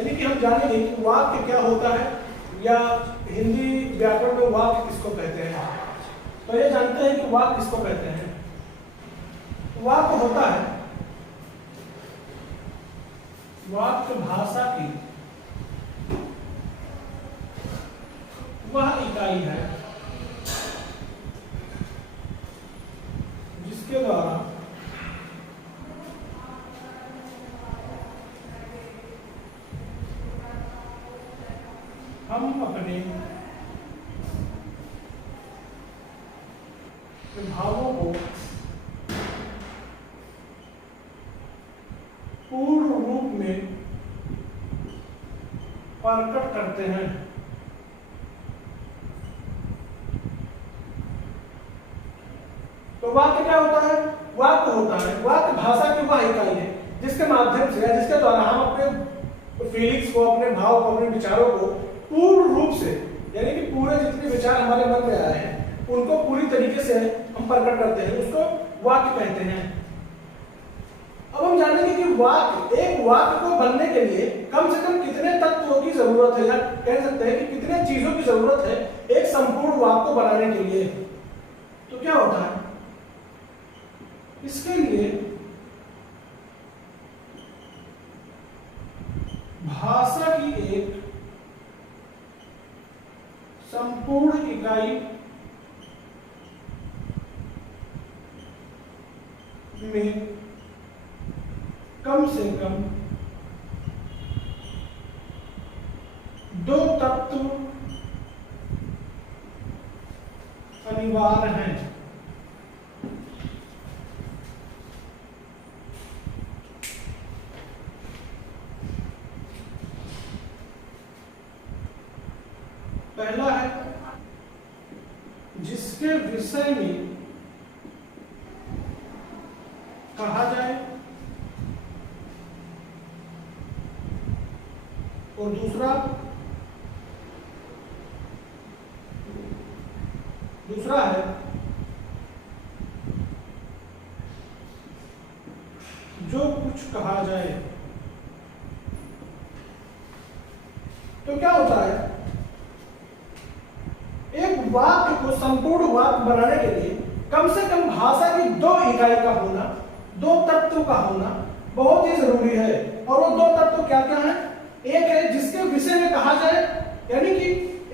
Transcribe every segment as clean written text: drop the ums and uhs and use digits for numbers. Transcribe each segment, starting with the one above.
यानी कि हम जानेंगे कि वाक्य क्या होता है, या हिंदी व्याकरण में वाक्य किसको कहते हैं। तो ये जानते हैं कि वाक्य किसको कहते हैं। वाक्य होता है, वाक्य भाषा की वह इकाई है जिसके द्वारा हम अपने भावों को पूर्ण रूप में प्रकट करते हैं। तो वाक्य क्या होता है? वाक्य होता है, वाक्य भाषा की वह इकाई है जिसके माध्यम से या जिसके द्वारा हम अपने फीलिंग्स को, अपने भाव को, अपने विचारों को पूर्ण रूप से, यानी कि पूरे जितने विचार हमारे मन में आए हैं उनको पूरी तरीके से हम प्रकट करते हैं, उसको वाक्य कहते हैं। अब हम जानेंगे कि वाक्य, एक वाक्य को बनने के लिए कम से कम कितने तत्वों की जरूरत है, या कह सकते हैं कि कितने चीजों की जरूरत है एक संपूर्ण वाक्य को बनाने के लिए। तो क्या होता है, इसके लिए भाषा की एक संपूर्ण इकाई में कम से कम दो तत्व अनिवार्य हैं। पहला है जिसके विषय में कहा जाए, और दूसरा है जो कुछ कहा जाए। तो क्या होता है, एक वाक्य को संपूर्ण वाक्य बनाने के लिए कम से कम भाषा की दो इकाई का होना, दो तत्व का होना बहुत ही जरूरी है। और वो दो तत्व क्या क्या है? एक है जिसके विषय में कहा जाए, यानी कि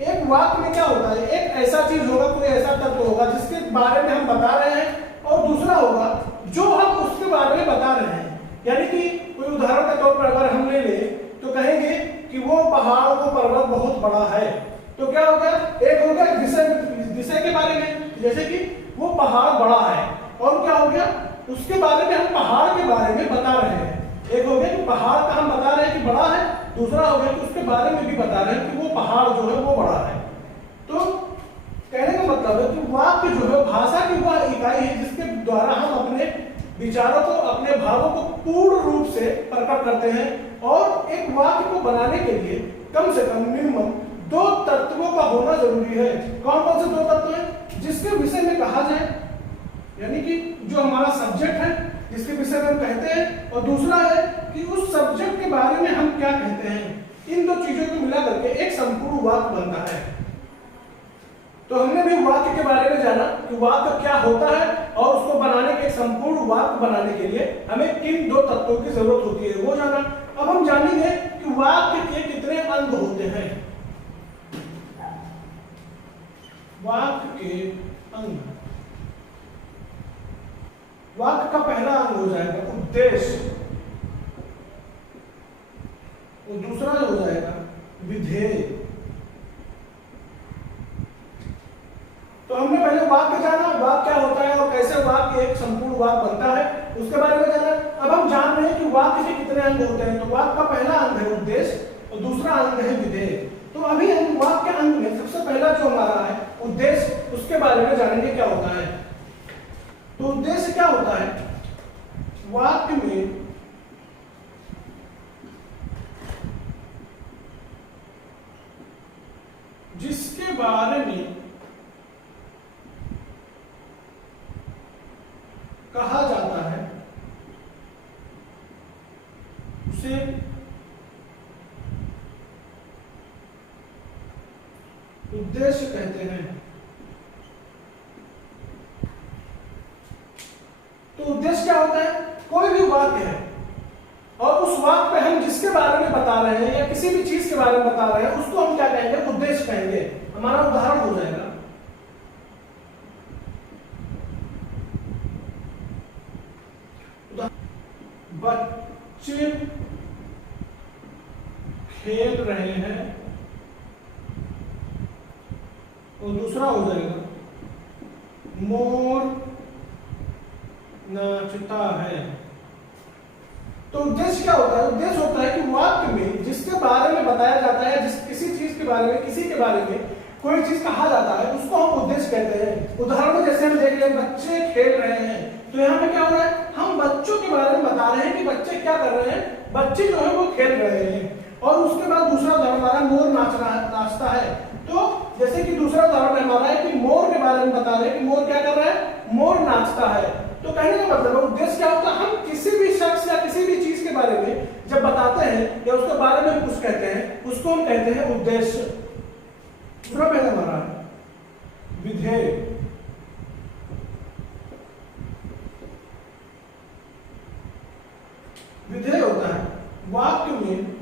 एक वाक्य में क्या होता है, एक ऐसा चीज होगा, कोई ऐसा तत्व होगा जिसके बारे में हम बता रहे हैं, और दूसरा होगा जो हम उसके बारे में बता रहे हैं। यानी कि कोई उदाहरण के तौर पर अगर हम ले ले तो कहेंगे कि वो पहाड़, वो पर्वत बहुत बड़ा है। तो क्या हो गया, एक हो गया विषय के बारे में, जैसे कि वो पहाड़ बड़ा है, और क्या हो गया, उसके बारे में हम पहाड़ के बारे में बता रहे हैं। एक हो गया कि पहाड़ का हम बता रहे हैं कि बड़ा है, दूसरा हो गया कि उसके बारे में भी बता रहे हैं कि वो पहाड़ जो है वो बड़ा है। तो कहने का मतलब है कि वाक्य जो है भाषा की वह इकाई है जिसके द्वारा हम अपने विचारों को, अपने भावों को पूर्ण रूप से प्रकट करते हैं। और एक वाक्य को बनाने के लिए कम से कम मिनिमम दो तत्वों का होना जरूरी है। कौन कौन से दो तत्व हैं? जिसके विषय में कहा जाए, यानी कि जो हमारा सब्जेक्ट है जिसके विषय में हम कहते हैं, और दूसरा है कि उस सब्जेक्ट के बारे में हम क्या कहते हैं। इन दो चीजों को मिला करके एक संपूर्ण वाक्य बनता है। तो हमने भी वाक्य के बारे में जाना कि वाक्य क्या होता है, और उसको बनाने के, एक संपूर्ण वाक्य बनाने के लिए हमें किन दो तत्वों की जरूरत होती है वो जाना। अब हम जानेंगे कि वाक्य के कितने अंग होते हैं। वाक्य के अंग, वाक्य का पहला अंग हो जाएगा उद्देश्य, और दूसरा हो जाएगा विधेय। तो हमने पहले वाक्य जाना, वाक्य क्या होता है और कैसे वाक्य एक संपूर्ण वाक्य बनता है, उसके बारे में जाना। अब हम जान रहे हैं कि वाक्य के कितने अंग होते हैं। तो वाक्य का पहला अंग है उद्देश्य, और दूसरा अंग है विधेय। तो अभी हम वाक्य अंग में सबसे पहला जो हमारा है उद्देश्य, उसके बारे में जानेंगे क्या होता है। तो उद्देश्य क्या होता है, वाक्य में जिसके बारे में कहा जाता है उसे उद्देश्य कहते हैं। तो उद्देश्य क्या होता है? कोई भी वाक्य है और उस वाक्य पे हम जिसके बारे में बता रहे हैं या किसी भी चीज के बारे में बता रहे हैं उसको हम क्या कहेंगे? उद्देश्य कहेंगे। हमारा उदाहरण हो जाएगा, बच्चे खेल रहे हैं, और दूसरा हो जाएगा मोर नाचता है। तो उद्देश्य क्या होता है? उद्देश्य होता है कि वाक्य में जिसके बारे में बताया जाता है, जिस किसी चीज के बारे में, किसी के बारे में कोई चीज कहा जाता है, उसको हम उद्देश्य कहते हैं। उदाहरण में जैसे हम देख लें, बच्चे खेल रहे हैं, तो यहाँ पे क्या हो रहा है? हम बच्चों के बारे में बता रहे हैं कि बच्चे क्या कर रहे हैं, बच्चे जो है वो खेल रहे हैं। और उसके बाद दूसरा उदाहरण हमारा मोर नाचता है। तो जैसे कि दूसरा उदाहरण हमारा है कि मोर के बारे में बता रहे हैं कि मोर क्या कर रहा है? मोर नाचता है। तो कहने का मतलब उद्देश्य क्या होता है? हम किसी भी शख्स या किसी भी चीज के बारे में जब बताते हैं या उसके बारे में कुछ कहते हैं, उसको हम कहते हैं उद्देश्य। दूसरा पहले हमारा विधेय। विधेय होता है वाक्य में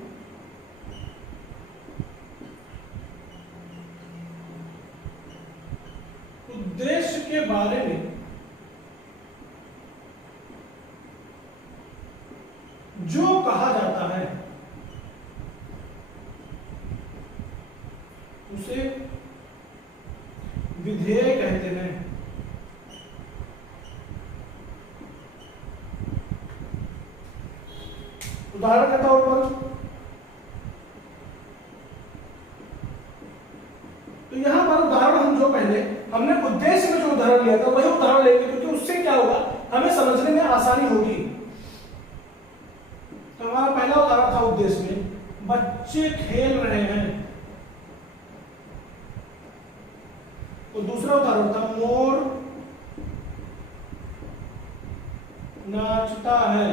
उद्देश्य के बारे में जो कहा जाता है उसे विधेय कहते हैं। उदाहरण के तौर पर तो यहां पर उदाहरण हम जो पहले हमने उद्देश्य में जो उदाहरण लिया था वही उदाहरण लेंगे, क्योंकि उससे क्या होगा? हमें समझने में आसानी होगी। तो हमारा पहला उदाहरण था उद्देश्य में, बच्चे खेल रहे हैं। तो दूसरा उदाहरण था मोर नाचता है।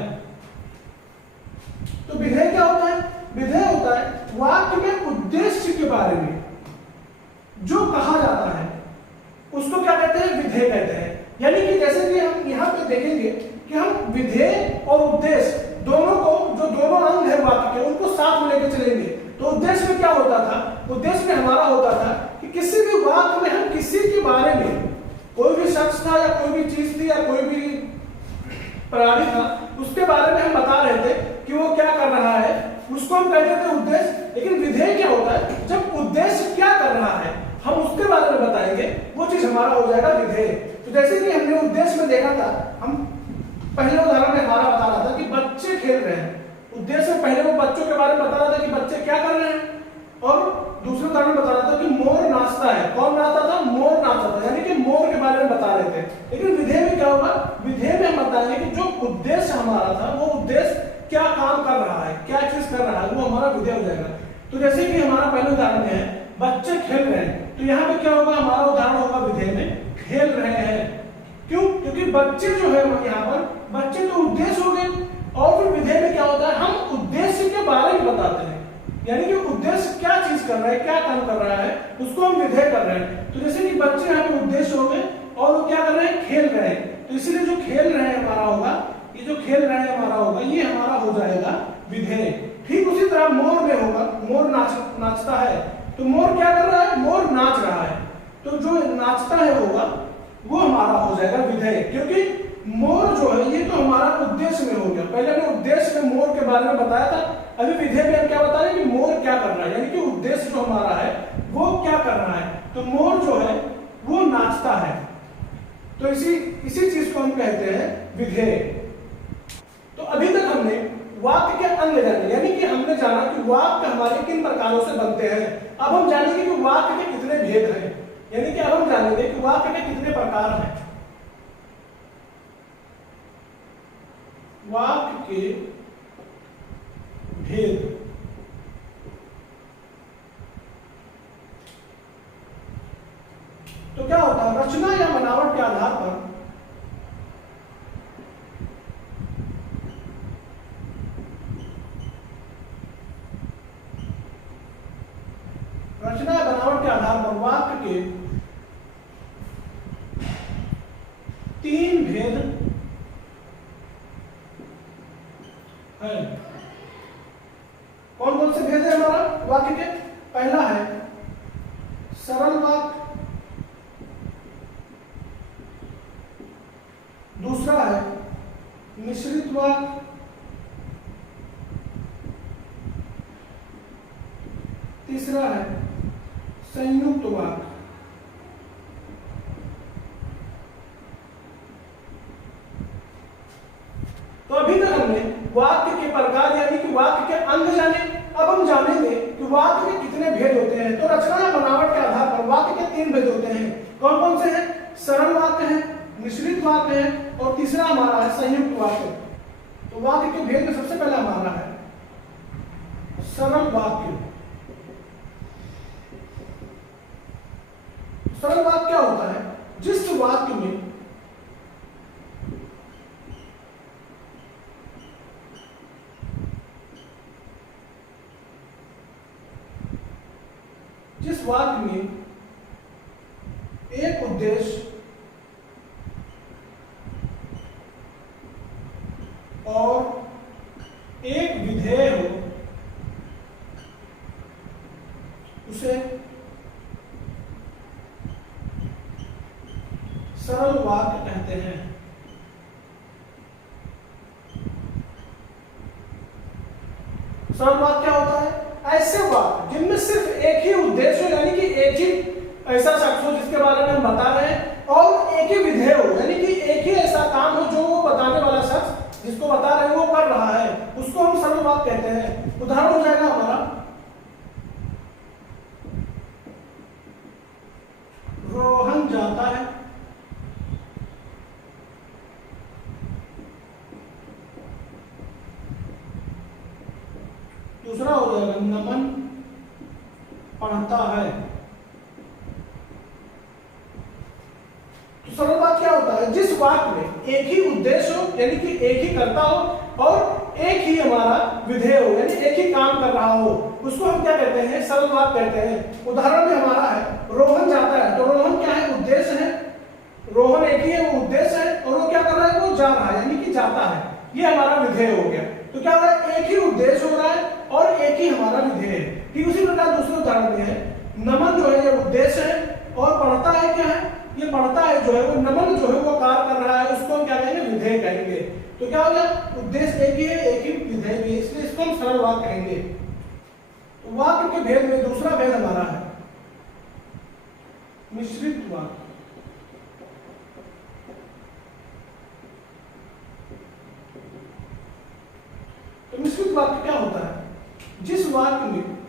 तो विधेय क्या होता है? विधेय होता है वाक्य में उद्देश्य के बारे में जो कहा जाता है उसको क्या कहते हैं? विधेय कहते हैं। यानी कि जैसे कि हम यहां पे देखेंगे कि हम विधेय और उद्देश्य दोनों को, जो दोनों अंग है वाक्य के, उनको साथ में लेकर चलेंगे। तो उद्देश्य में क्या होता था? उद्देश्य में हमारा होता था कि किसी भी वाक्य में हम किसी के बारे में, कोई भी शख्स था या कोई भी चीज थी या कोई भी प्राणी था, उसके बारे में हम बता रहे थे कि वो क्या कर रहा है, उसको हम कहते थे उद्देश्य। लेकिन विधेय क्या होता है? जब उद्देश्य क्या कर रहा है हम उसके बारे में बताएंगे, वो चीज हमारा हो जाएगा विधेय। तो जैसे कि हमने उद्देश्य में देखा था, हम पहले उदाहरण में हमारा बता रहा था कि बच्चे खेल रहे हैं। उद्देश्य पहले वो बच्चों के बारे में बता रहा था कि बच्चे क्या कर रहे हैं, और दूसरे उदाहरण बता रहा था कि मोर नाचता है। कौन नाचता था? मोर नाचता था, यानी कि मोर के बारे में बता रहे थे। लेकिन विधेय में क्या होगा? विधेय में हम बताएंगे कि जो उद्देश्य हमारा था वो उद्देश्य क्या काम कर रहा है, क्या चीज कर रहा है, वो हमारा विधेय हो जाएगा। तो जैसे कि हमारा पहले उदाहरण है बच्चे खेल रहे हैं, तो यहाँ पे क्या होगा? हमारा उदाहरण होगा विधेय में खेल रहे हैं। क्यों? क्योंकि बच्चे जो है यहाँ पर बच्चे तो उद्देश्य हो गए, और फिर विधेय में क्या होता है? हम उद्देश्य के बारे में बताते हैं, यानी कि उद्देश्य क्या चीज कर रहा है, क्या काम कर रहा है, उसको हम विधेय कर रहे हैं। तो जैसे कि बच्चे यहाँ पे उद्देश्य हो गए और वो क्या कर रहे हैं? खेल रहे हैं। तो इसीलिए जो खेल रहे हैं हमारा होगा, ये जो खेल रहे हैं हमारा होगा, ये हमारा हो जाएगा विधेय। ठीक उसी तरह मोर में होगा, मोर नाचता है। तो मोर क्या कर रहा है? मोर नाच रहा है। तो जो नाचता है होगा वो हमारा हो जाएगा विधेय, क्योंकि मोर जो है ये तो हमारा उद्देश्य में हो गया। पहले हमने उद्देश्य में मोर के बारे में बताया था, अभी विधेय में हम क्या बता रहे हैं कि मोर क्या कर रहा है, यानी कि उद्देश्य जो हमारा है वो क्या कर रहा है। तो मोर जो है वो नाचता है। तो इसी चीज को हम कहते हैं विधेय। तो अभी तक हमने वाक्य के अंग जाने, यानी कि हमने जाना कि वाक्य हमारे किन प्रकारों से बनते हैं। अब हम जानेंगे कि वाक्य के कितने भेद हैं, यानी कि अब हम जानेंगे कि वाक्य के कितने प्रकार हैं। वाक्य के भेद। तो क्या होता है? रचना या बनावट के आधार पर रचना या बनावट के आधार पर वाक्य के 3 भेद है। कौन कौन से भेद है हमारा वाक्य के? पहला है सरल वाक्य, दूसरा है मिश्रित वाक्य, तीसरा है संयुक्त वाक्य। तो अभी तक हमने वाक्य के प्रकार यानी कि वाक्य के अंग जाने। अब हम जानेंगे कि वाक्य के कितने भेद होते हैं। तो रचना या बनावट के आधार पर वाक्य के 3 भेद होते हैं। कौन कौन से हैं? सरल वाक्य है, मिश्रित वाक्य है और तीसरा हमारा है संयुक्त वाक्य। तो वाक्य के भेद में सबसे पहला हमारा है सरल वाक्य। सरल वाक्य क्या होता है? जिस वाक्य में एक उद्देश्य और एक विधेय हो, उसे सरल वाक्य कहते हैं। सरल वाक्य क्या होता है? ऐसे वाक्य जिनमें सिर्फ एक ही उद्देश्य हो, यानी कि एक ही ऐसा शख्स हो जिसके बारे में हम बता रहे हैं, और एक ही विधेय हो, यानी कि एक ही ऐसा काम हो जो वो बताने वाला शख्स जिसको बता रहे हैं वो कर रहा है, उसको हम सरल वाक्य कहते हैं। उदाहरण हो जाएगा हमारा रोहन जाता है, दूसरा हो जाएगा नमन पढ़ता है। तो सरल बात क्या होता है? जिस वाक्य में एक ही उद्देश्य हो, यानी कि एक ही कर्ता हो, और एक ही हमारा विधेय हो, यानी एक ही काम कर रहा हो, उसको हम क्या कहते हैं? सरल वाक्य कहते हैं। उदाहरण में हमारा है रोहन जाता है। तो रोहन क्या है? उद्देश्य है। रोहन एक ही है, वो उद्देश्य है, और वो क्या कर रहा है? वो जा रहा है, यानी कि जाता है। ये हमारा विधेय हो गया। तो क्या हो रहा है? एक ही उद्देश्य हो रहा है और एक ही हमारा विधेय है। ठीक उसी प्रकार दूसरे उदाहरण में है नमन जो है ये उद्देश्य है, और पढ़ता है क्या है? ये पढ़ता है जो है वो नमन जो है वो कार्य कर रहा है, उसको हम क्या कहेंगे? विधेय कहेंगे। तो क्या हो गया? उद्देश्य एक ही है, एक ही विधेय भी है, इसलिए इसको हम सरल वाक्य कहेंगे। तो वाक्य के भेद में दूसरा भेद हमारा है मिश्रित वाक्य। तो मिश्रित वाक्य क्या होता है? जिस वाक्य में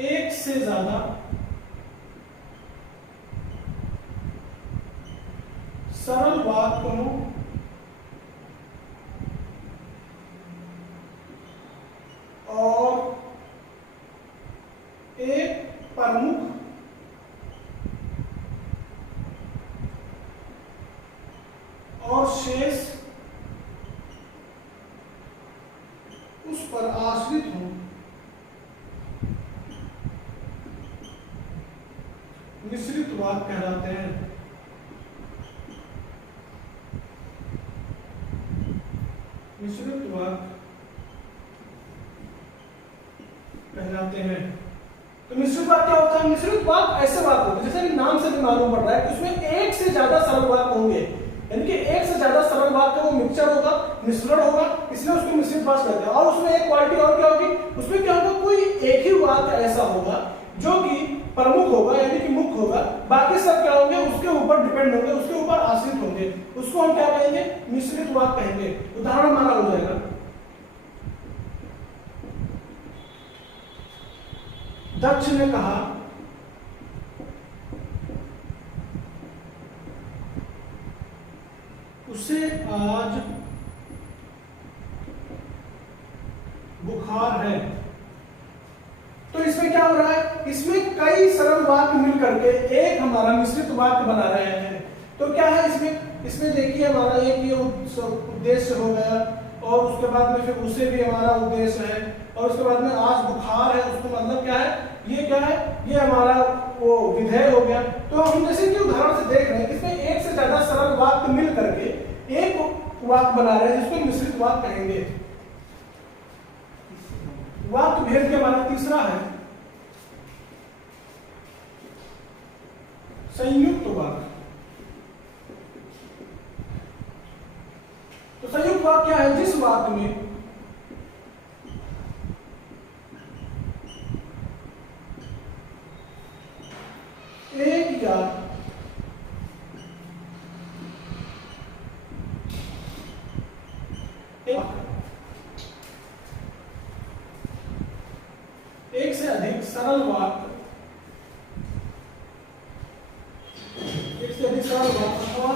एक से ज्यादा सरल वाक्य हो और एक प्रमुख और शेष उस पर आश्रित हो, मिश्रित वाक्य कहलाते हैं। मिश्रित वाक्य कहलाते हैं। तो मिश्रित वाक्य क्या होता है? मिश्रित वाक्य ऐसे वाक्य होते हैं, जैसे नाम से भी मालूम पड़ रहा है कि उसमें एक से ज्यादा सरल वाक्य होंगे, यानी कि एक से ज्यादा सरल वाक्य वो मिक्सचर होगा, मिश्रण होगा, इसलिए उसको मिश्रित वाक्य कहते हैं। और उसमें एक क्वालिटी और क्या होगी? उसमें क्या होगा? कोई एक ही वाक्य ऐसा होगा जो कि प्रमुख होगा, यानी कि मुख्य होगा, बाकी सब क्या होंगे? उसके ऊपर डिपेंड होंगे, उसके ऊपर आश्रित होंगे, उसको हम क्या कहेंगे? मिश्रित वाक्य कहेंगे। उदाहरण हमारा हो जाएगा दक्ष ने कहा उसे आज बुखार है। तो इसमें क्या हो रहा है? इसमें कई सरल वाक्य मिल करके एक हमारा मिश्रित वाक्य बना रहे हैं। तो क्या है इसमें? इसमें देखिए हमारा एक ये उद्देश्य हो गया और उसके बाद में फिर उसे भी हमारा उद्देश्य है, और उसके बाद में आज बुखार है, उसको मतलब क्या है, ये क्या है, ये हमारा वो विधेय हो गया। तो हम जैसे कि उदाहरण से देख रहे हैं, इसमें एक से ज्यादा सरल वाक्य मिल करके एक वाक्य बना रहे हैं जिसको मिश्रित वाक्य कहेंगे। वाक्य भेद के हमारा तीसरा है संयुक्त वाक्य। तो संयुक्त वाक्य क्या है, जिस वाक्य में एक या एक से अधिक सरल वाक्य, एक से अधिक सरल वाक्य अथवा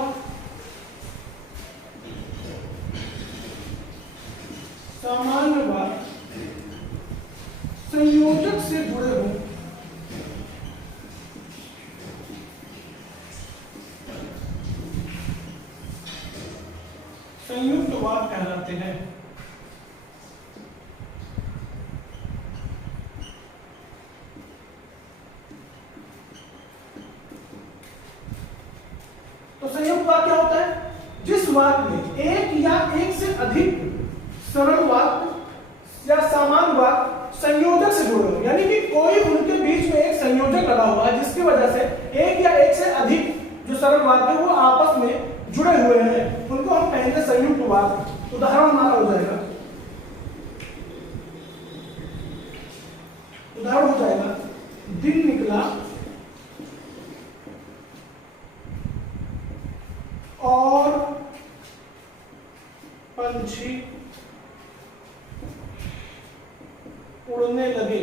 सामान्य वाक्य संयोजक से जुड़े हों संयुक्त वाक्य कहलाते हैं। तो संयुक्त वाक्य क्या होता है, जिस वाक्य में एक या एक से अधिक सरल वाक्य या सामान्य वाक्य संयोजक से जुड़े हो, यानी कि कोई उनके बीच में एक संयोजक लगा हुआ है जिसकी वजह से एक या एक से अधिक जो सरल वाक्य है वो आपस में जुड़े हुए हैं, उनको हम कहेंगे संयुक्त वाक्य। उदाहरण हमारा हो जाएगा, उदाहरण हो जाएगा दिन निकला और पंछी उड़ने लगे।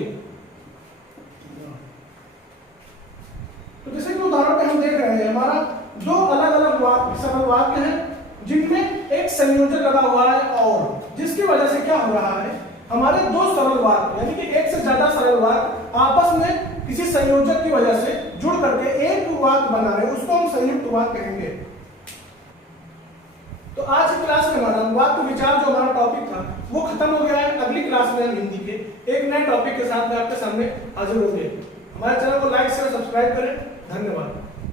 तो जैसे कि उदाहरण पे हम देख रहे हैं, हमारा दो अलग अलग वाक्य सरल वाक्य हैं जिनमें एक संयोजक लगा हुआ है, और जिसकी वजह से क्या हो रहा है, हमारे दो सरल वाक्य यानी कि एक से ज्यादा सरल वाक्य आपस में किसी संयोजक की वजह से जुड़ करके एक वाक्य बना रहे हैं, उसको हम संयुक्त वाक्य कहेंगे। तो आज की क्लास में हमारा वाक्य विचार जो हमारा टॉपिक था वो खत्म हो गया है। अगली क्लास में हम हिंदी के एक नए टॉपिक के साथ में आपके सामने हाजिर होंगे। हमारे चैनल को लाइक शेयर सब्सक्राइब करें। धन्यवाद।